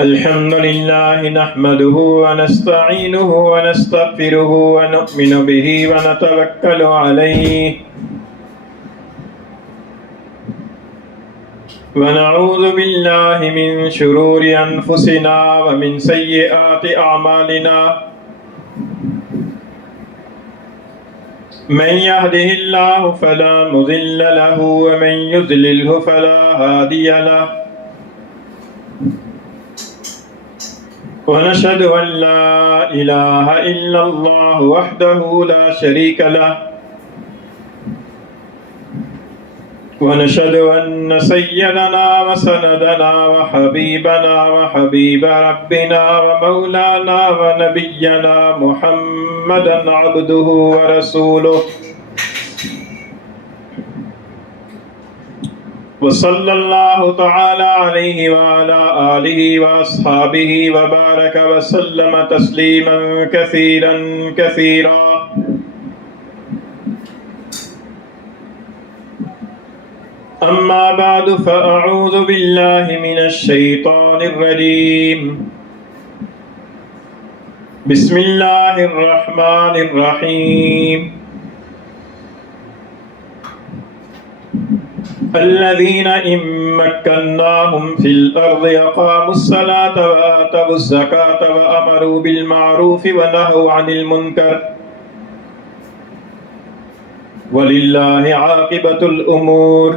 الحمد لله نحمده ونستعينه ونستغفره ونؤمن به ونتوكل عليه ونعوذ بالله من شرور أنفسنا ومن سيئات أعمالنا من يهده الله فلا مضل له ومن يضلله فلا هادي له ونشهد أن لا إله إلا الله وحده لا شريك له ونشهد أن سيدنا وسندنا وحبيبنا وحبيب ربنا ومولانا ونبينا محمدا عبده ورسوله وصلى الله تعالى عليه وعلى آله وأصحابه وبارك وسلم تسليما كثيرا كثيرا. أما بعد فأعوذ بالله من الشيطان الرجيم. بسم الله الرحمن الرحيم. الذين إن مكناهم في الأرض أقاموا الصلاة وآتوا الزكاة وأمروا بالمعروف ونهوا عن المنكر ولله عاقبة الأمور.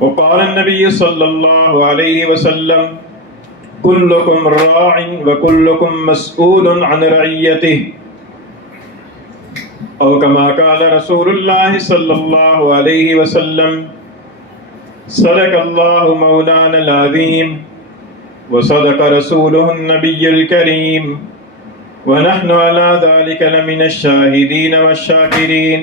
وقال النبي صلى الله عليه وسلم كلكم راع وكلكم مسؤول عن رعيته أو كما قال رسول الله صلى الله عليه وسلم صدق الله مولانا العظيم وصدق رسوله النبي الكريم ونحن على ذلك لمن الشاهدين والشاكرين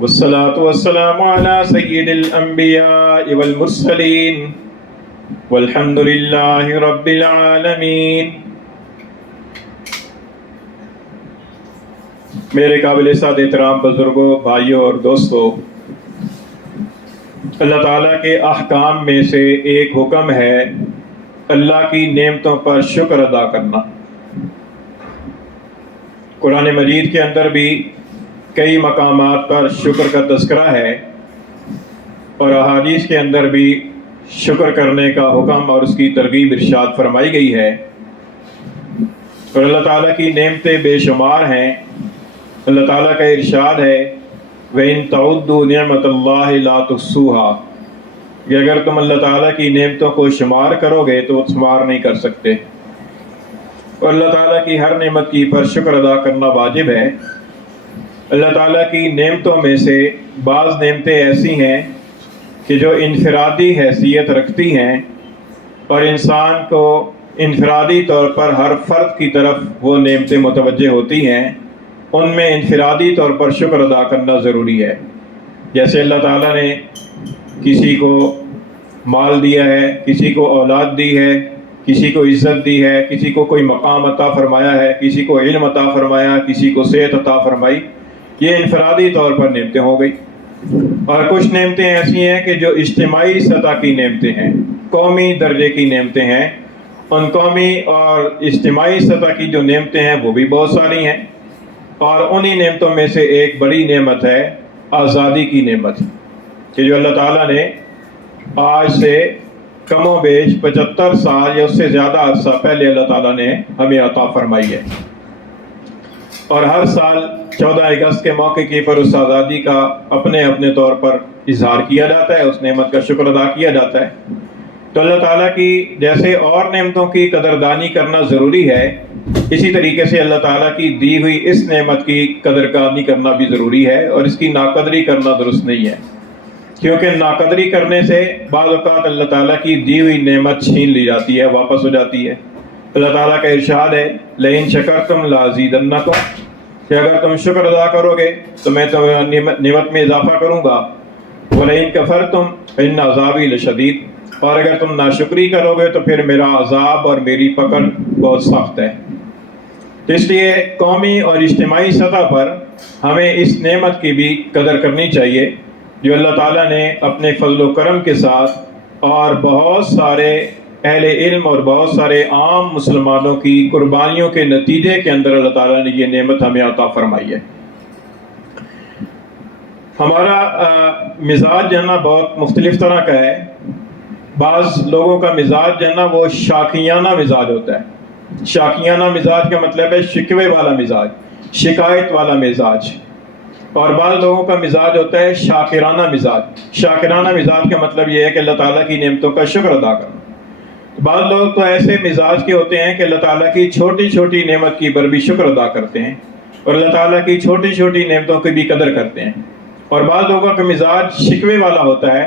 والصلاة والسلام على سيد الأنبياء والمرسلين والحمد لله رب العالمين. میرے قابل سعادت احترام بزرگوں، بھائیوں اور دوستوں، اللہ تعالیٰ کے احکام میں سے ایک حکم ہے اللہ کی نعمتوں پر شکر ادا کرنا. قرآن مجید کے اندر بھی کئی مقامات پر شکر کا تذکرہ ہے اور احادیث کے اندر بھی شکر کرنے کا حکم اور اس کی ترغیب ارشاد فرمائی گئی ہے. اور اللہ تعالیٰ کی نعمتیں بے شمار ہیں. اللہ تعالیٰ کا ارشاد ہے وَإِن تَعُدُّوا نِعْمَةَ اللَّهِ لَا تُحْصُوهَا، کہ اگر تم اللہ تعالیٰ کی نعمتوں کو شمار کرو گے تو شمار نہیں کر سکتے. اور اللہ تعالیٰ کی ہر نعمت کی پر شکر ادا کرنا واجب ہے. اللہ تعالیٰ کی نعمتوں میں سے بعض نعمتیں ایسی ہیں کہ جو انفرادی حیثیت رکھتی ہیں اور انسان کو انفرادی طور پر ہر فرد کی طرف وہ نعمتیں متوجہ ہوتی ہیں. ان میں انفرادی طور پر شکر ادا کرنا ضروری ہے. جیسے اللہ تعالیٰ نے کسی کو مال دیا ہے، کسی کو اولاد دی ہے، کسی کو عزت دی ہے، کسی کو کوئی مقام عطا فرمایا ہے، کسی کو علم عطا فرمایا، کسی کو صحت عطا فرمائی. یہ انفرادی طور پر نعمتیں ہو گئی. اور کچھ نعمتیں ایسی ہیں کہ جو اجتماعی سطح کی نعمتیں ہیں، قومی درجے کی نعمتیں ہیں. ان قومی اور اجتماعی سطح کی جو نعمتیں ہیں وہ بھی بہت ساری ہیں. اور انہی نعمتوں میں سے ایک بڑی نعمت ہے آزادی کی نعمت، کہ جو اللہ تعالیٰ نے آج سے کم و بیش 75 سال یا اس سے زیادہ عرصہ پہلے اللہ تعالیٰ نے ہمیں عطا فرمائی ہے. اور ہر سال 14 اگست کے موقع کے پر اس آزادی کا اپنے اپنے طور پر اظہار کیا جاتا ہے، اس نعمت کا شکر ادا کیا جاتا ہے. تو اللہ تعالیٰ کی جیسے اور نعمتوں کی قدردانی کرنا ضروری ہے، اسی طریقے سے اللہ تعالیٰ کی دی ہوئی اس نعمت کی قدردانی کرنا بھی ضروری ہے. اور اس کی ناقدری کرنا درست نہیں ہے، کیونکہ ناقدری کرنے سے بعض اوقات اللہ تعالیٰ کی دی ہوئی نعمت چھین لی جاتی ہے، واپس ہو جاتی ہے. اللہ تعالیٰ کا ارشاد ہے لئن شکرتم لازیدنکم، کہ اگر تم شکر ادا کرو گے تو میں تمہیں نعمت میں اضافہ کروں گا. ولئن کفرتم فإن عذابی لشدید، اور اگر تم ناشکری کرو گے تو پھر میرا عذاب اور میری پکڑ بہت سخت ہے. تو اس لیے قومی اور اجتماعی سطح پر ہمیں اس نعمت کی بھی قدر کرنی چاہیے جو اللہ تعالیٰ نے اپنے فضل و کرم کے ساتھ اور بہت سارے اہل علم اور بہت سارے عام مسلمانوں کی قربانیوں کے نتیجے کے اندر اللہ تعالیٰ نے یہ نعمت ہمیں عطا فرمائی ہے۔ ہمارا مزاج جو ہے نا بہت مختلف طرح کا ہے۔ بعض لوگوں کا مزاج جو ہے نا وہ شاکیانہ مزاج ہوتا ہے۔ شاکیانہ مزاج کا مطلب ہے شکوے والا مزاج، شکایت والا مزاج۔ اور بعض لوگوں کا مزاج ہوتا ہے شاکرانہ مزاج۔ شاکرانہ مزاج کا مطلب یہ ہے کہ اللہ تعالیٰ کی نعمتوں کا شکر ادا کرنا۔ بعض لوگ تو ایسے مزاج کے ہوتے ہیں کہ اللہ تعالیٰ کی چھوٹی چھوٹی نعمت کی پر بھی شکر ادا کرتے ہیں اور اللہ تعالیٰ کی چھوٹی چھوٹی نعمتوں کی بھی قدر کرتے ہیں۔ اور بعض لوگوں کا مزاج شکوے والا ہوتا ہے،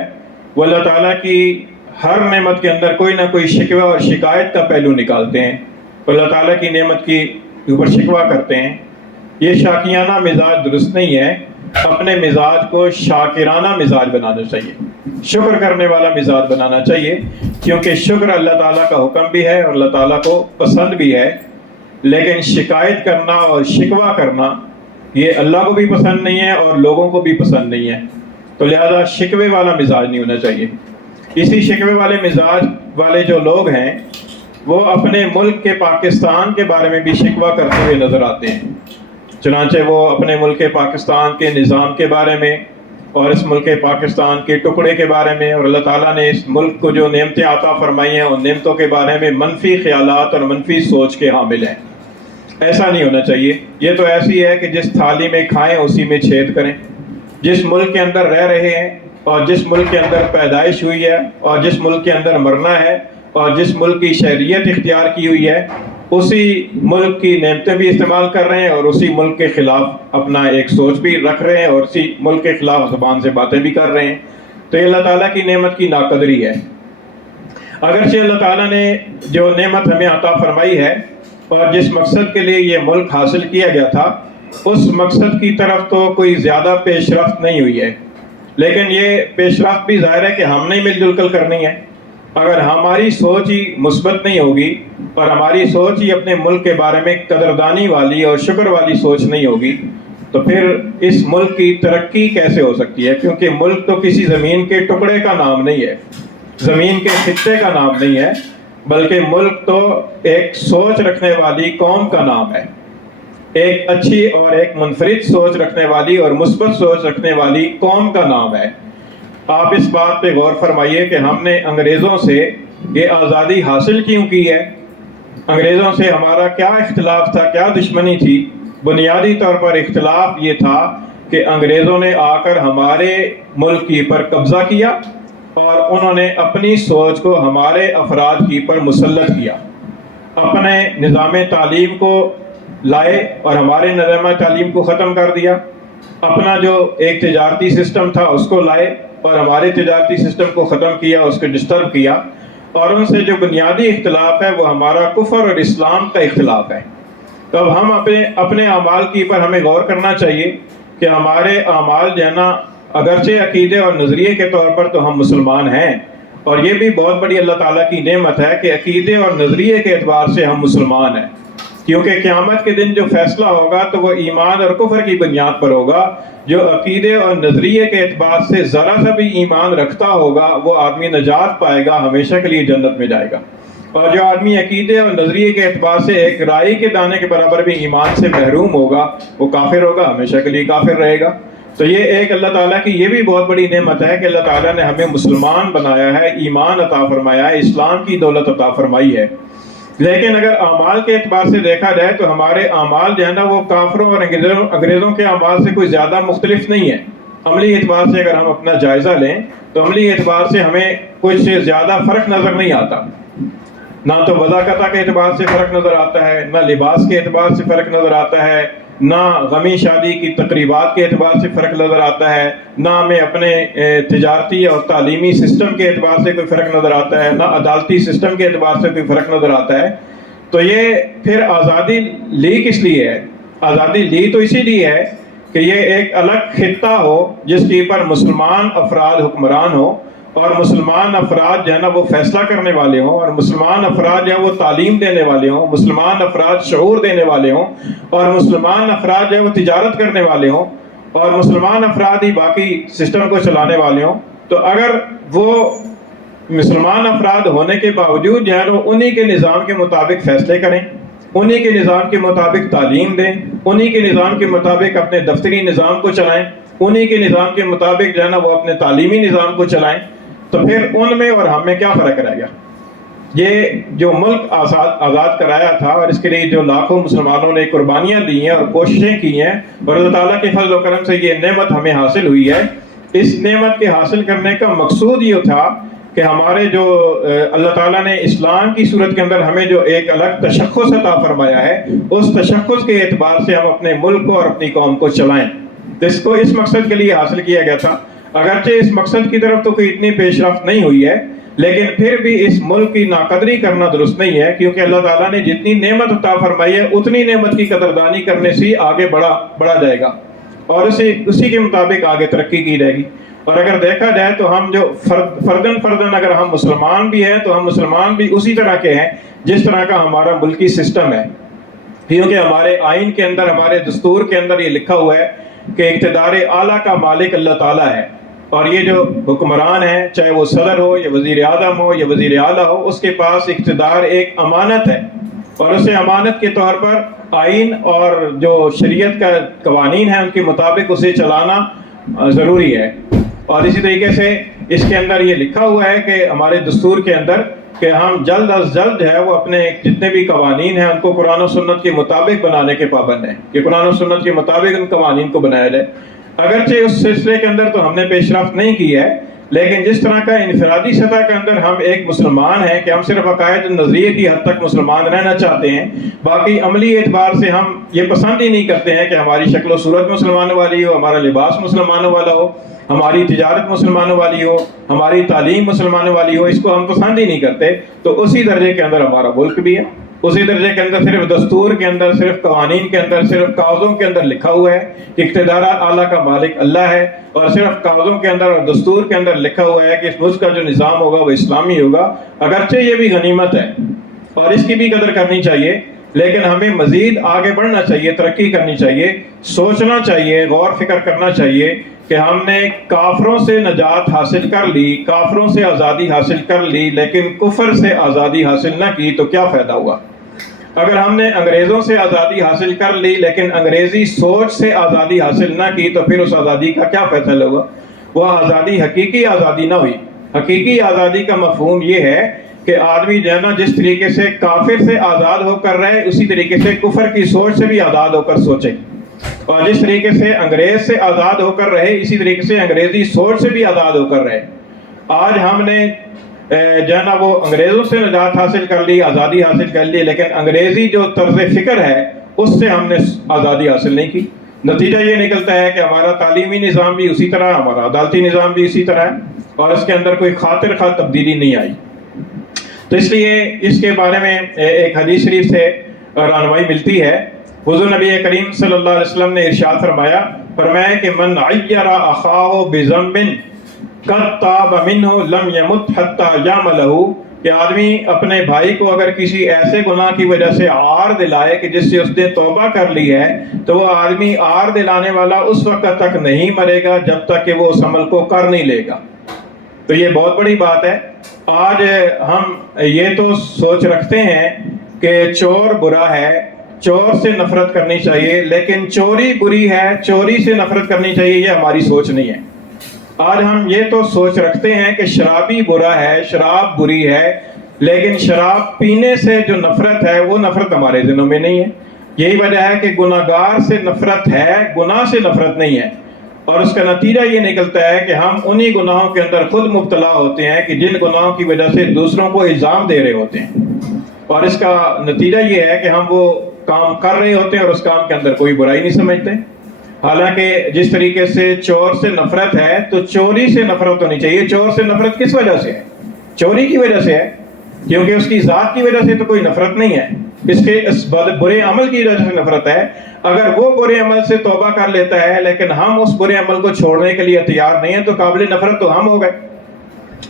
وہ اللہ تعالیٰ کی ہر نعمت کے اندر کوئی نہ کوئی شکوہ اور شکایت کا پہلو نکالتے ہیں اور اللہ تعالیٰ کی نعمت کی اوپر شکوہ کرتے ہیں۔ یہ شاکیانہ مزاج درست نہیں ہے۔ اپنے مزاج کو شاکرانہ مزاج بنانا چاہیے، شکر کرنے والا مزاج بنانا چاہیے، کیونکہ شکر اللہ تعالیٰ کا حکم بھی ہے اور اللہ تعالیٰ کو پسند بھی ہے۔ لیکن شکایت کرنا اور شکوہ کرنا یہ اللہ کو بھی پسند نہیں ہے اور لوگوں کو بھی پسند نہیں ہے، تو لہذا شکوے والا مزاج نہیں ہونا چاہیے۔ اسی شکوے والے مزاج والے جو لوگ ہیں وہ اپنے ملک کے پاکستان کے بارے میں بھی شکوہ کرتے ہوئے نظر آتے ہیں۔ چنانچہ وہ اپنے ملک پاکستان کے نظام کے بارے میں اور اس ملک پاکستان کے ٹکڑے کے بارے میں اور اللہ تعالیٰ نے اس ملک کو جو نعمتیں عطا فرمائی ہیں ان نعمتوں کے بارے میں منفی خیالات اور منفی سوچ کے حامل ہیں۔ ایسا نہیں ہونا چاہیے۔ یہ تو ایسی ہے کہ جس تھالی میں کھائیں اسی میں چھید کریں۔ جس ملک کے اندر رہ رہے ہیں اور جس ملک کے اندر پیدائش ہوئی ہے اور جس ملک کے اندر مرنا ہے اور جس ملک کی شہریت اختیار کی ہوئی ہے، اسی ملک کی نعمتیں بھی استعمال کر رہے ہیں اور اسی ملک کے خلاف اپنا ایک سوچ بھی رکھ رہے ہیں اور اسی ملک کے خلاف زبان سے باتیں بھی کر رہے ہیں، تو یہ اللہ تعالیٰ کی نعمت کی ناقدری ہے۔ اگرچہ اللہ تعالیٰ نے جو نعمت ہمیں عطا فرمائی ہے اور جس مقصد کے لیے یہ ملک حاصل کیا گیا تھا اس مقصد کی طرف تو کوئی زیادہ پیش رفت نہیں ہوئی ہے، لیکن یہ پیش رفت بھی ظاہر ہے کہ ہم نے مل جل کر کرنی ہے۔ اگر ہماری سوچ ہی مثبت نہیں ہوگی اور ہماری سوچ ہی اپنے ملک کے بارے میں قدردانی والی اور شکر والی سوچ نہیں ہوگی تو پھر اس ملک کی ترقی کیسے ہو سکتی ہے؟ کیونکہ ملک تو کسی زمین کے ٹکڑے کا نام نہیں ہے، زمین کے خطے کا نام نہیں ہے، بلکہ ملک تو ایک سوچ رکھنے والی قوم کا نام ہے، ایک اچھی اور ایک منفرد سوچ رکھنے والی اور مثبت سوچ رکھنے والی قوم کا نام ہے۔ آپ اس بات پہ غور فرمائیے کہ ہم نے انگریزوں سے یہ آزادی حاصل کیوں کی ہے؟ انگریزوں سے ہمارا کیا اختلاف تھا، کیا دشمنی تھی؟ بنیادی طور پر اختلاف یہ تھا کہ انگریزوں نے آ کر ہمارے ملک کی پر قبضہ کیا اور انہوں نے اپنی سوچ کو ہمارے افراد کی پر مسلط کیا، اپنے نظام تعلیم کو لائے اور ہمارے نظام تعلیم کو ختم کر دیا، اپنا جو ایک تجارتی سسٹم تھا اس کو لائے اور ہمارے تجارتی سسٹم کو ختم کیا، اس کو ڈسٹرب کیا، اور ان سے جو بنیادی اختلاف ہے وہ ہمارا کفر اور اسلام کا اختلاف ہے۔ تو اب ہم اپنے اعمال کی پر ہمیں غور کرنا چاہیے کہ ہمارے اعمال جو ہے نا اگرچہ عقیدے اور نظریے کے طور پر تو ہم مسلمان ہیں، اور یہ بھی بہت بڑی اللہ تعالیٰ کی نعمت ہے کہ عقیدے اور نظریے کے اعتبار سے ہم مسلمان ہیں، کیونکہ قیامت کے دن جو فیصلہ ہوگا تو وہ ایمان اور کفر کی بنیاد پر ہوگا۔ جو عقیدے اور نظریے کے اعتبار سے ذرا سا بھی ایمان رکھتا ہوگا وہ آدمی نجات پائے گا، ہمیشہ کے لیے جنت میں جائے گا، اور جو آدمی عقیدے اور نظریے کے اعتبار سے ایک رائی کے دانے کے برابر بھی ایمان سے محروم ہوگا وہ کافر ہوگا، ہمیشہ کے لیے کافر رہے گا۔ تو یہ ایک اللہ تعالیٰ کی یہ بھی بہت بڑی نعمت ہے کہ اللہ تعالیٰ نے ہمیں مسلمان بنایا ہے، ایمان عطا فرمایا ہے، اسلام کی دولت عطا فرمائی ہے۔ لیکن اگر اعمال کے اعتبار سے دیکھا جائے تو ہمارے اعمال جو ہے نا وہ کافروں اور انگریزوں کے اعمال سے کوئی زیادہ مختلف نہیں ہے۔ عملی اعتبار سے اگر ہم اپنا جائزہ لیں تو عملی اعتبار سے ہمیں کچھ زیادہ فرق نظر نہیں آتا، نہ تو وضاقتہ کے اعتبار سے فرق نظر آتا ہے، نہ لباس کے اعتبار سے فرق نظر آتا ہے، نہ غمی شادی کی تقریبات کے اعتبار سے فرق نظر آتا ہے، نہ ہمیں اپنے تجارتی اور تعلیمی سسٹم کے اعتبار سے کوئی فرق نظر آتا ہے، نہ عدالتی سسٹم کے اعتبار سے کوئی فرق نظر آتا ہے۔ تو یہ پھر آزادی لی کس لیے ہے؟ آزادی لی تو اسی لیے ہے کہ یہ ایک الگ خطہ ہو جس کے اوپر مسلمان افراد حکمران ہو، اور مسلمان افراد جو ہے نا وہ فیصلہ کرنے والے ہوں، اور مسلمان افراد جو ہے وہ تعلیم دینے والے ہوں، مسلمان افراد شعور دینے والے ہوں، اور مسلمان افراد جو ہے وہ تجارت کرنے والے ہوں، اور مسلمان افراد ہی باقی سسٹم کو چلانے والے ہوں۔ تو اگر وہ مسلمان افراد ہونے کے باوجود جو ہے وہ انہی کے نظام کے مطابق فیصلے کریں، انہی کے نظام کے مطابق تعلیم دیں، انہی کے نظام کے مطابق اپنے دفتری نظام کو چلائیں، انہی کے نظام کے مطابق جو ہے نا وہ اپنے تعلیمی نظام کو چلائیں، تو پھر ان میں اور ہم میں کیا فرق رہ گیا؟ یہ جو ملک آزاد کرایا تھا اور اس کے لیے جو لاکھوں مسلمانوں نے قربانیاں دی ہیں اور کوششیں کی ہیں اور اللہ تعالیٰ کے فضل و کرم سے یہ نعمت ہمیں حاصل ہوئی ہے، اس نعمت کے حاصل کرنے کا مقصود یہ تھا کہ ہمارے جو اللہ تعالیٰ نے اسلام کی صورت کے اندر ہمیں جو ایک الگ تشخص عطا فرمایا ہے، اس تشخص کے اعتبار سے ہم اپنے ملک کو اور اپنی قوم کو چلائیں۔ اس کو اس مقصد کے لیے حاصل کیا گیا تھا، اگرچہ اس مقصد کی طرف تو کوئی اتنی پیش رفت نہیں ہوئی ہے، لیکن پھر بھی اس ملک کی ناقدری کرنا درست نہیں ہے، کیونکہ اللہ تعالیٰ نے جتنی نعمت عطا فرمائی ہے اتنی نعمت کی قدردانی کرنے سے آگے بڑھا جائے گا اور اسی کے مطابق آگے ترقی کی جائے گی۔ اور اگر دیکھا جائے تو ہم جو فردن اگر ہم مسلمان بھی ہیں تو ہم مسلمان بھی اسی طرح کے ہیں جس طرح کا ہمارا ملکی سسٹم ہے، کیونکہ ہمارے آئین کے اندر، ہمارے دستور کے اندر یہ لکھا ہوا ہے کہ اقتدار اعلیٰ کا مالک اللہ تعالیٰ ہے، اور یہ جو حکمران ہیں، چاہے وہ صدر ہو یا وزیر اعظم ہو یا وزیر اعلیٰ ہو، اس کے پاس اقتدار ایک امانت ہے، اور اسے امانت کے طور پر آئین اور جو شریعت کا قوانین ہیں ان کے مطابق اسے چلانا ضروری ہے۔ اور اسی طریقے سے اس کے اندر یہ لکھا ہوا ہے کہ ہمارے دستور کے اندر کہ ہم جلد از جلد ہے وہ اپنے جتنے بھی قوانین ہیں ان کو قرآن و سنت کے مطابق بنانے کے پابند ہیں، کہ قرآن و سنت کے مطابق ان قوانین کو بنایا جائے۔ اگرچہ اس سلسلے کے اندر تو ہم نے پیش رفت نہیں کی ہے، لیکن جس طرح کا انفرادی سطح کے اندر ہم ایک مسلمان ہیں کہ ہم صرف عقائد نظریے کی حد تک مسلمان رہنا چاہتے ہیں، باقی عملی اعتبار سے ہم یہ پسند ہی نہیں کرتے ہیں کہ ہماری شکل و صورت مسلمانوں والی ہو، ہمارا لباس مسلمانوں والا ہو، ہماری تجارت مسلمانوں والی ہو، ہماری تعلیم مسلمانوں والی ہو، اس کو ہم پسند ہی نہیں کرتے۔ تو اسی درجے کے اندر ہمارا ملک بھی ہے، اسی درجے کے اندر صرف دستور کے اندر، صرف قوانین کے اندر، صرف کاغذوں کے اندر لکھا ہوا ہے کہ اقتدار اعلیٰ کا مالک اللہ ہے، اور صرف کاغذوں کے اندر اور دستور کے اندر لکھا ہوا ہے کہ اس ملک کا جو نظام ہوگا وہ اسلامی ہوگا۔ اگرچہ یہ بھی غنیمت ہے اور اس کی بھی قدر کرنی چاہیے، لیکن ہمیں مزید آگے بڑھنا چاہیے، ترقی کرنی چاہیے، سوچنا چاہیے، غور فکر کرنا چاہیے کہ ہم نے کافروں سے نجات حاصل کر لی، کافروں سے آزادی حاصل کر لی، لیکن کفر سے آزادی حاصل نہ کی تو کیا فائدہ ہوا؟ اگر ہم نے انگریزوں سے آزادی حاصل کر لی لیکن انگریزی سوچ سے آزادی حاصل نہ کی تو پھر اس آزادی کا کیا فیصلہ ہوگا؟ وہ آزادی حقیقی آزادی نہ ہوئی۔ حقیقی آزادی کا مفہوم یہ ہے کہ آدمی جو ہے نا جس طریقے سے کافر سے آزاد ہو کر رہے، اسی طریقے سے کفر کی سوچ سے بھی آزاد ہو کر سوچے، اور جس طریقے سے انگریز سے آزاد ہو کر رہے اسی طریقے سے انگریزی سوچ سے بھی آزاد ہو کر رہے۔ آج ہم نے جو ہے نا وہ انگریزوں سے نجات حاصل کر لی، آزادی حاصل کر لی، لیکن انگریزی جو طرز فکر ہے اس سے ہم نے آزادی حاصل نہیں کی۔ نتیجہ یہ نکلتا ہے کہ ہمارا تعلیمی نظام بھی اسی طرح، ہمارا عدالتی نظام بھی اسی طرح ہے، اور اس کے اندر کوئی خاطر خواہ تبدیلی نہیں آئی۔ تو اس لیے اس کے بارے میں ایک حدیث شریف سے رہنمائی ملتی ہے۔ حضور نبی کریم صلی اللہ علیہ وسلم نے ارشاد فرمایا کہ من عیر اخاہ بذنب قد تاب منہ لم یمت حتی یعملہ، کہ آدمی اپنے بھائی کو اگر کسی ایسے گناہ کی وجہ سے عار دلائے کہ جس سے اس نے توبہ کر لی ہے، تو وہ آدمی عار دلانے والا اس وقت تک نہیں مرے گا جب تک کہ وہ اس عمل کو کر نہیں لے گا۔ تو یہ بہت بڑی بات ہے۔ آج ہم یہ تو سوچ رکھتے ہیں کہ چور برا ہے، چور سے نفرت کرنی چاہیے، لیکن چوری بری ہے، چوری سے نفرت کرنی چاہیے، یہ ہماری سوچ نہیں ہے۔ آج ہم یہ تو سوچ رکھتے ہیں کہ شرابی برا ہے، شراب بری ہے، لیکن شراب پینے سے جو نفرت ہے وہ نفرت ہمارے ذہنوں میں نہیں ہے۔ یہی وجہ ہے کہ گناہگار سے نفرت ہے، گناہ سے نفرت نہیں ہے، اور اس کا نتیجہ یہ نکلتا ہے کہ ہم انہی گناہوں کے اندر خود مبتلا ہوتے ہیں کہ جن گناہوں کی وجہ سے دوسروں کو الزام دے رہے ہوتے ہیں، اور اس کا نتیجہ یہ ہے کہ ہم وہ کام کر رہے ہوتے ہیں اور اس کام کے اندر کوئی برائی نہیں سمجھتے۔ حالانکہ جس طریقے سے چور سے نفرت ہے تو چوری سے نفرت ہونی چاہیے۔ چور سے نفرت کس وجہ سے ہے؟ چوری کی وجہ سے ہے، کیونکہ اس کی ذات کی وجہ سے تو کوئی نفرت نہیں ہے، اس کے اس برے عمل کی وجہ سے نفرت ہے۔ اگر وہ برے عمل سے توبہ کر لیتا ہے لیکن ہم اس برے عمل کو چھوڑنے کے لیے تیار نہیں ہیں تو قابل نفرت تو ہم ہو گئے۔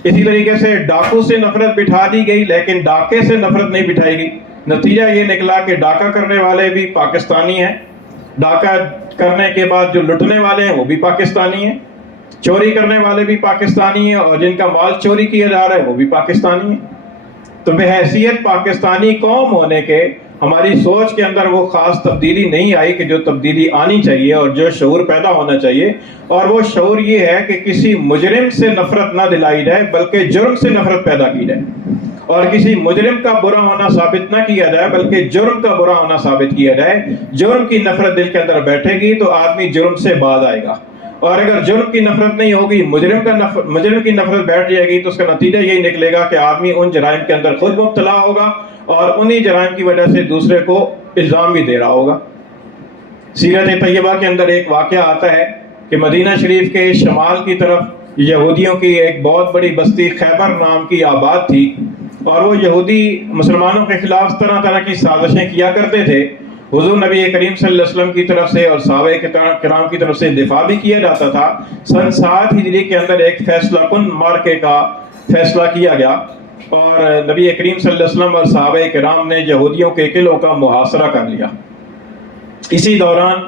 اسی طریقے سے ڈاکو سے نفرت بٹھا دی گئی لیکن ڈاکے سے نفرت نہیں بٹھائی گئی۔ نتیجہ یہ نکلا کہ ڈاکہ کرنے والے بھی پاکستانی ہیں، ڈاکہ کرنے کے بعد جو لٹنے والے ہیں وہ بھی پاکستانی ہیں، چوری کرنے والے بھی پاکستانی ہیں اور جن کا مال چوری کیا جا رہا ہے وہ بھی پاکستانی ہیں. تو بحیثیت پاکستانی قوم ہونے کے ہماری سوچ کے اندر وہ خاص تبدیلی نہیں آئی کہ جو تبدیلی آنی چاہیے اور جو شعور پیدا ہونا چاہیے. اور وہ شعور یہ ہے کہ کسی مجرم سے نفرت نہ دلائی جائے بلکہ جرم سے نفرت پیدا کی جائے, اور کسی مجرم کا برا ہونا ثابت نہ کیا جائے بلکہ جرم کا برا ہونا ثابت کیا جائے. جرم کی نفرت دل کے اندر بیٹھے گی تو آدمی جرم سے باز آئے گا, اور اگر جرم کی نفرت نہیں ہوگی, مجرم کی نفرت بیٹھ جائے گی تو اس کا نتیجہ یہی نکلے گا کہ آدمی ان جرائم کے اندر خود مبتلا ہوگا اور انہی جرائم کی وجہ سے دوسرے کو الزام بھی دے رہا ہوگا. سیرت طیبہ کے اندر ایک واقعہ آتا ہے کہ مدینہ شریف کے شمال کی طرف یہودیوں کی ایک بہت بڑی بستی خیبر نام کی آباد تھی, اور وہ یہودی مسلمانوں کے خلاف طرح طرح کی سازشیں کیا کرتے تھے. حضور نبی کریم صلی اللہ علیہ وسلم کی طرف سے اور صحابہ کرام کی طرف سے دفاع بھی کیا جاتا تھا. سن 7 ہجری کے اندر ایک فیصلہ کن مارکے کا فیصلہ کیا گیا, اور نبی کریم صلی اللہ علیہ وسلم اور صحابہ کرام نے یہودیوں کے قلعوں کا محاصرہ کر لیا. اسی دوران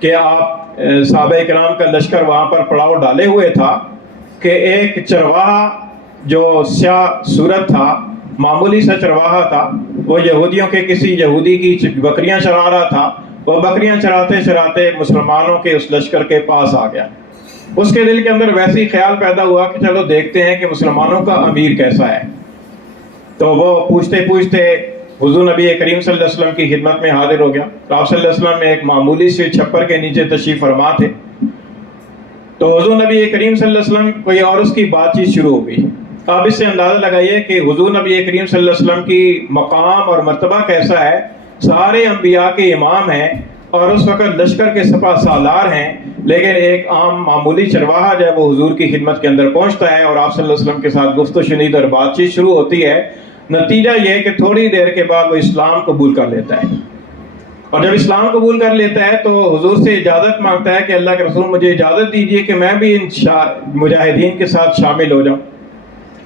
کہ آپ صحابہ کرام کا لشکر وہاں پر پڑاؤ ڈالے ہوئے تھا کہ ایک چرواہا جو سیاہ صورت تھا, معمولی سا چرواہا تھا, وہ یہودیوں کے کسی یہودی کی بکریاں چرا رہا تھا. وہ بکریاں چراتے چراتے مسلمانوں کے اس لشکر کے پاس آ گیا. اس کے دل کے اندر ویسے ہی خیال پیدا ہوا کہ چلو دیکھتے ہیں کہ مسلمانوں کا امیر کیسا ہے. تو وہ پوچھتے پوچھتے حضور نبی کریم صلی اللہ علیہ وسلم کی خدمت میں حاضر ہو گیا. آپ صلی اللہ علیہ وسلم میں ایک معمولی سے چھپر کے نیچے تشریف فرما تھے. تو حضور نبی کریم صلی اللہ علیہ وسلم کوئی اور اس کی بات چیت شروع ہو گئی. آپ اس سے اندازہ لگائیے کہ حضور نبی کریم صلی اللہ علیہ وسلم کی مقام اور مرتبہ کیسا ہے. سارے انبیاء کے امام ہیں اور اس وقت لشکر کے سپہ سالار ہیں, لیکن ایک عام معمولی چرواہا جو ہے وہ حضور کی خدمت کے اندر پہنچتا ہے اور آپ صلی اللہ علیہ وسلم کے ساتھ گفت و شنید اور بات چیت شروع ہوتی ہے. نتیجہ یہ ہے کہ تھوڑی دیر کے بعد وہ اسلام قبول کر لیتا ہے, اور جب اسلام قبول کر لیتا ہے تو حضور سے اجازت مانگتا ہے کہ اللہ کے رسول مجھے اجازت دیجیے کہ میں بھی ان مجاہدین کے ساتھ شامل ہو جاؤں.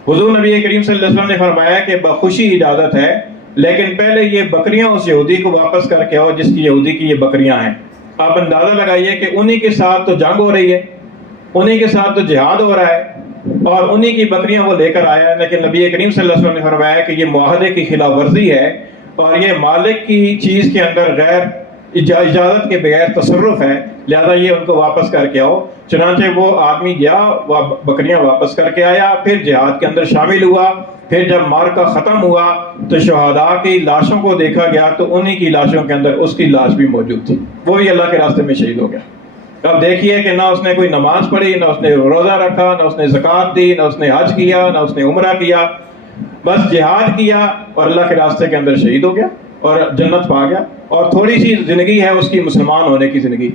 حضور نبی کریم صلی اللہ علیہ وسلم نے فرمایا کہ بخوشی اجازت ہے, لیکن پہلے یہ بکریاں اس یہودی کو واپس کر کے آؤ جس کی یہودی کی یہ بکریاں ہیں. آپ اندازہ لگائیے کہ انہی کے ساتھ تو جنگ ہو رہی ہے, انہی کے ساتھ تو جہاد ہو رہا ہے, اور انہی کی بکریاں وہ لے کر آیا ہے. لیکن نبی کریم صلی اللہ علیہ وسلم نے فرمایا کہ یہ معاہدے کی خلاف ورزی ہے اور یہ مالک کی چیز کے اندر غیر اجازت کے بغیر تصرف ہے, لہذا یہ ان کو واپس کر کے آؤ. چنانچہ وہ آدمی گیا, وہ بکریاں واپس کر کے آیا, پھر جہاد کے اندر شامل ہوا. پھر جب مارکا ختم ہوا تو شہداء کی لاشوں کو دیکھا گیا تو انہی کی لاشوں کے اندر اس کی لاش بھی موجود تھی, وہ بھی اللہ کے راستے میں شہید ہو گیا. اب دیکھیے کہ نہ اس نے کوئی نماز پڑھی, نہ اس نے روزہ رکھا, نہ اس نے زکوٰۃ دی, نہ اس نے حج کیا, نہ اس نے عمرہ کیا, بس جہاد کیا اور اللہ کے راستے کے اندر شہید ہو گیا اور جنت پا گیا. اور تھوڑی سی زندگی ہے اس کی مسلمان ہونے کی زندگی.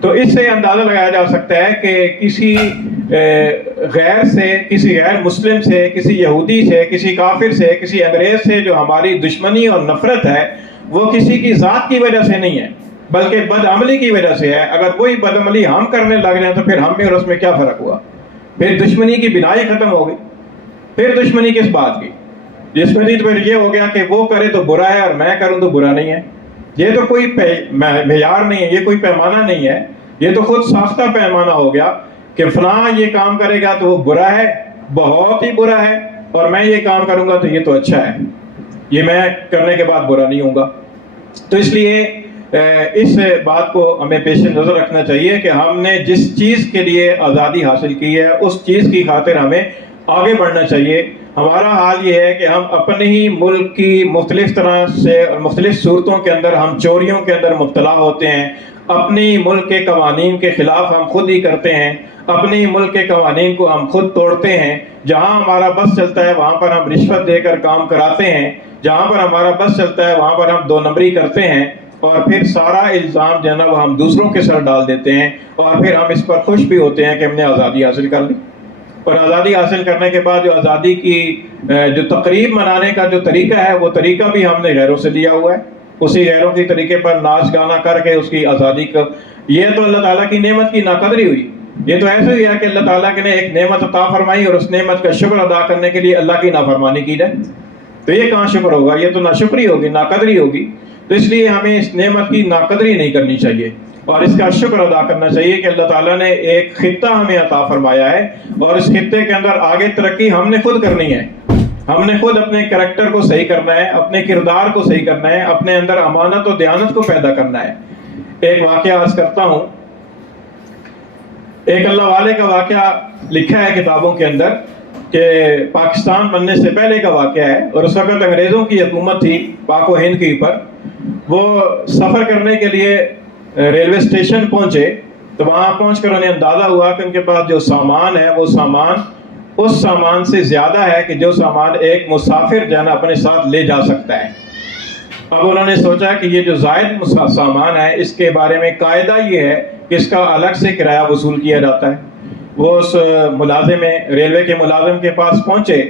تو اس سے اندازہ لگایا جا سکتا ہے کہ کسی غیر سے, کسی غیر مسلم سے, کسی یہودی سے, کسی کافر سے, کسی انگریز سے جو ہماری دشمنی اور نفرت ہے وہ کسی کی ذات کی وجہ سے نہیں ہے بلکہ بد عملی کی وجہ سے ہے. اگر وہی بد عملی ہم کرنے لگ جائیں تو پھر ہم میں اور اس میں کیا فرق ہوا؟ پھر دشمنی کی بنا ہی ختم ہو گئی. پھر دشمنی کس بات کی؟ دشمنی تو پھر یہ ہو گیا کہ وہ کرے تو برا ہے اور میں کروں تو برا نہیں ہے. یہ تو کوئی معیار نہیں ہے, یہ کوئی پیمانہ نہیں ہے, یہ تو خود ساختہ پیمانہ ہو گیا کہ فلاں یہ کام کرے گا تو وہ برا ہے, بہت ہی برا ہے, اور میں یہ کام کروں گا تو یہ تو اچھا ہے, یہ میں کرنے کے بعد برا نہیں ہوں گا. تو اس لیے اس بات کو ہمیں پیش نظر رکھنا چاہیے کہ ہم نے جس چیز کے لیے آزادی حاصل کی ہے اس چیز کی خاطر ہمیں آگے بڑھنا چاہیے. ہمارا حال یہ ہے کہ ہم اپنے ہی ملک کی مختلف طرح سے اور مختلف صورتوں کے اندر ہم چوریوں کے اندر مبتلا ہوتے ہیں, اپنی ملک کے قوانین کے خلاف ہم خود ہی کرتے ہیں, اپنی ملک کے قوانین کو ہم خود توڑتے ہیں. جہاں ہمارا بس چلتا ہے وہاں پر ہم رشوت دے کر کام کراتے ہیں, جہاں پر ہمارا بس چلتا ہے وہاں پر ہم 2 نمبری کرتے ہیں, اور پھر سارا الزام جناب ہم دوسروں کے سر ڈال دیتے ہیں, اور پھر ہم اس پر خوش بھی ہوتے ہیں کہ ہم نے آزادی حاصل کر لی. اور آزادی حاصل کرنے کے بعد جو آزادی کی جو تقریب منانے کا جو طریقہ ہے وہ طریقہ بھی ہم نے غیروں سے لیا ہوا ہے. اسی غیروں کی طریقے پر ناچ گانا کر کے اس کی آزادی کا, یہ تو اللہ تعالیٰ کی نعمت کی ناقدری ہوئی. یہ تو ایسے ہی ہے کہ اللہ تعالیٰ نے ایک نعمت عطا فرمائی اور اس نعمت کا شکر ادا کرنے کے لیے اللہ کی نافرمانی کی جائے تو یہ کہاں شکر ہوگا؟ یہ تو ناشکری ہوگی, ناقدری ہوگی. تو اس لیے ہمیں اس نعمت کی ناقدری نہیں کرنی چاہیے. اور اس کا شکر ادا کرنا چاہیے کہ اللہ تعالیٰ نے ایک خطہ ہمیں عطا فرمایا ہے، اور اس خطے کے اندر آگے ترقی ہم نے خود کرنی ہے. ہم نے خود اپنے کریکٹر کو صحیح کرنا ہے، اپنے کردار کو صحیح کرنا ہے، اپنے اندر امانت و دیانت کو پیدا کرنا ہے. ایک واقعہ عرض کرتا ہوں. ایک اللہ والے کا واقعہ لکھا ہے کتابوں کے اندر کہ پاکستان بننے سے پہلے کا واقعہ ہے، اور اس وقت انگریزوں کی حکومت تھی پاک و ہند کے اوپر. وہ سفر کرنے کے لیے ریلوے اسٹیشن پہنچے تو وہاں پہنچ کر انہیں اندازہ ہوا کہ ان کے پاس جو سامان ہے وہ سامان اس سامان سے زیادہ ہے کہ جو سامان ایک مسافر جو ہے نا اپنے ساتھ لے جا سکتا ہے. اب انہوں نے سوچا کہ یہ جو زائد سامان ہے اس کے بارے میں قاعدہ یہ ہے کہ اس کا الگ سے کرایہ وصول کیا جاتا ہے. وہ اس ملازم ریلوے کے ملازم کے پاس پہنچے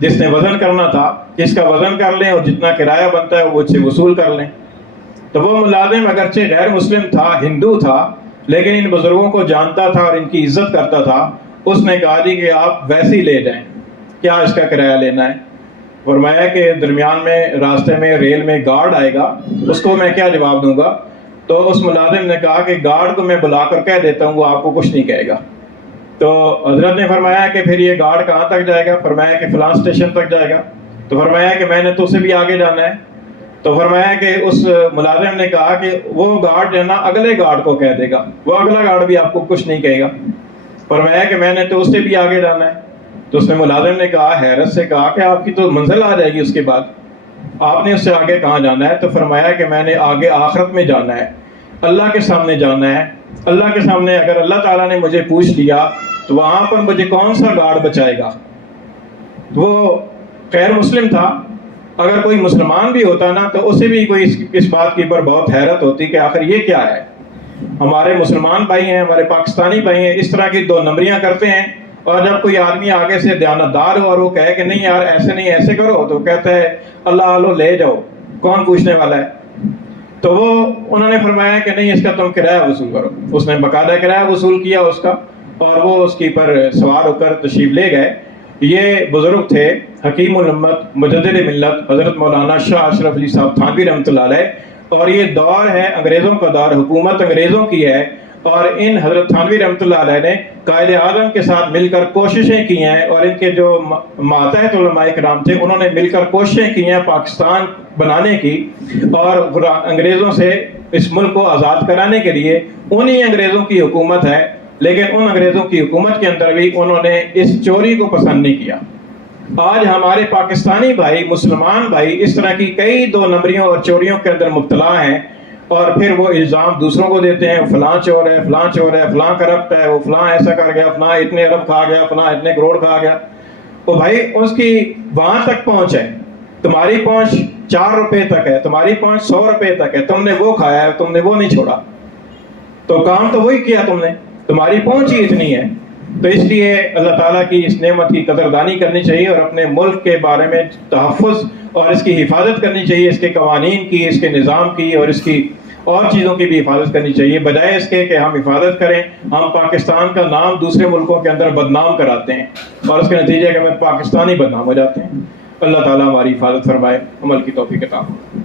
جس نے وزن کرنا تھا کہ اس کا وزن کر لیں اور جتنا کرایہ بنتا ہے وہ اس سے وصول کر لیں. تو وہ ملازم اگرچہ غیر مسلم تھا، ہندو تھا، لیکن ان بزرگوں کو جانتا تھا اور ان کی عزت کرتا تھا. اس نے کہا جی کہ آپ ویسے ہی لے جائیں، کیا اس کا کرایہ لینا ہے. فرمایا کہ درمیان میں راستے میں ریل میں گارڈ آئے گا، اس کو میں کیا جواب دوں گا. تو اس ملازم نے کہا کہ گارڈ کو میں بلا کر کہہ دیتا ہوں، وہ آپ کو کچھ نہیں کہے گا. تو حضرت نے فرمایا کہ پھر یہ گارڈ کہاں تک جائے گا. فرمایا کہ فلاں اسٹیشن تک جائے گا. تو فرمایا کہ میں نے تو سے بھی آگے جانا ہے. تو فرمایا کہ اس ملازم نے کہا کہ وہ گارڈ جو ہے نا اگلے گارڈ کو کہہ دے گا، وہ اگلا گارڈ بھی آپ کو کچھ نہیں کہے گا. فرمایا کہ میں نے تو اس سے بھی آگے جانا ہے. تو اس نے ملازم نے کہا، حیرت سے کہا کہ آپ کی تو منزل آ جائے گی اس کے بعد، آپ نے اس سے آگے کہاں جانا ہے. تو فرمایا کہ میں نے آگے آخرت میں جانا ہے، اللہ کے سامنے جانا ہے. اللہ کے سامنے اگر اللہ تعالیٰ نے مجھے پوچھ لیا تو وہاں پر مجھے کون سا گارڈ بچائے گا. وہ غیر مسلم تھا. اگر کوئی مسلمان بھی ہوتا نا تو اسے بھی کوئی اس بات کی پر بہت حیرت ہوتی کہ آخر یہ کیا ہے. ہمارے مسلمان بھائی ہیں، ہمارے پاکستانی بھائی ہیں، اس طرح کی دو نمبریاں کرتے ہیں. اور جب کوئی آدمی آگے سے دیانتدار ہو اور وہ کہے کہ نہیں یار ایسے نہیں ایسے کرو، تو کہتا ہے اللہ علو لے جاؤ، کون پوچھنے والا ہے. تو وہ انہوں نے فرمایا کہ نہیں اس کا تم کرایہ وصول کرو. اس نے باقاعدہ کرایہ وصول کیا اس کا، اور وہ اس کی پر سوار ہو کر تشریف لے گئے. یہ بزرگ تھے حکیم الامت مجدد ملت حضرت مولانا شاہ اشرف علی صاحب تھانوی رحمۃ اللہ علیہ. اور یہ دور ہے انگریزوں کا دور، حکومت انگریزوں کی ہے. اور ان حضرت تھانوی رحمۃ اللہ علیہ نے قائد اعظم کے ساتھ مل کر کوششیں کی ہیں، اور ان کے جو ماتحت علماء کرام تھے انہوں نے مل کر کوششیں کی ہیں پاکستان بنانے کی اور انگریزوں سے اس ملک کو آزاد کرانے کے لیے. انہی انگریزوں کی حکومت ہے، لیکن ان انگریزوں کی حکومت کے اندر بھی انہوں نے اس چوری کو پسند نہیں کیا. آج ہمارے پاکستانی بھائی، مسلمان بھائی اس طرح کی کئی دو نمبریوں اور چوریوں کے اندر مبتلا ہیں، اور پھر وہ الزام دوسروں کو دیتے ہیں، فلاں چور ہے، فلاں چور ہے، فلاں کرپٹ ہے، وہ فلاں ایسا کر گیا، فلاں اتنے ارب کھا گیا، فلاں اتنے کروڑ کھا گیا. تو بھائی اس کی وہاں تک پہنچ ہے، تمہاری پہنچ 4 روپے تک ہے، تمہاری پہنچ 100 روپے تک ہے. تم نے وہ کھایا ہے، تم نے وہ نہیں چھوڑا، تو کام تو وہی کیا تم نے، تمہاری پہنچ ہی اتنی ہے. تو اس لیے اللہ تعالیٰ کی اس نعمت کی قدردانی کرنی چاہیے، اور اپنے ملک کے بارے میں تحفظ اور اس کی حفاظت کرنی چاہیے، اس کے قوانین کی، اس کے نظام کی، اور اس کی اور چیزوں کی بھی حفاظت کرنی چاہیے، بجائے اس کے کہ ہم حفاظت کریں. ہم پاکستان کا نام دوسرے ملکوں کے اندر بدنام کراتے ہیں، اور اس کے نتیجے کہ ہمیں پاکستانی بدنام ہو جاتے ہیں. اللہ تعالیٰ ہماری حفاظت فرمائے، عمل کی توفیق عطا فرمائے.